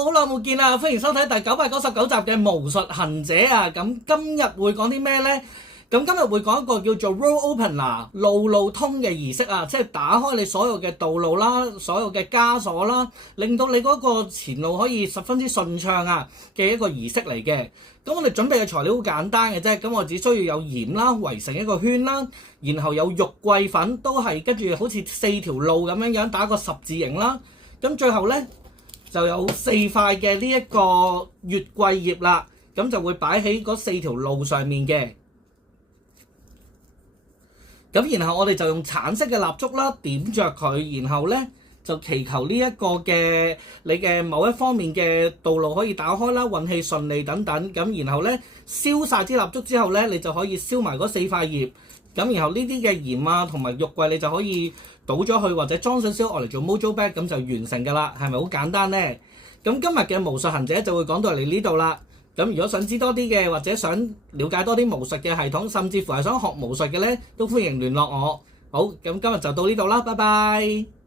Hello，好耐冇見啦，歡迎收睇第999集嘅巫術行者啊！咁今日會講啲咩呢？咁今日會講一個叫做 Road Opener 路路通嘅儀式啊，即係打開你所有嘅道路啦，所有嘅枷鎖啦，令到你嗰個前路可以十分之順暢啊嘅一個儀式嚟嘅。咁我哋準備嘅材料好簡單嘅啫，咁我只需要有鹽啦，圍成一個圈啦，然後有肉桂粉，都係跟住好似4條路咁樣打個十字形啦。咁最後呢，就有4塊嘅呢一個月桂葉啦，咁就會擺喺嗰4條路上面嘅。咁然後我哋就用橙色嘅蠟燭啦，點着佢，然後咧就祈求呢一個嘅你嘅某一方面嘅道路可以打開啦，運氣順利等等。咁然後咧燒晒支蠟燭之後咧，你就可以燒埋嗰4塊葉。咁然後呢啲嘅鹽啊同埋肉桂你就可以倒咗去或者裝少少我嚟做 Mojo Bag， 咁就完成㗎啦。係咪好簡單呢？咁今日嘅巫術行者就會講到嚟呢度啦。咁如果想知多啲嘅，或者想了解多啲巫術嘅系統，甚至乎係想學巫術嘅咧，都歡迎聯絡我。好，咁今日就到呢度啦，拜拜。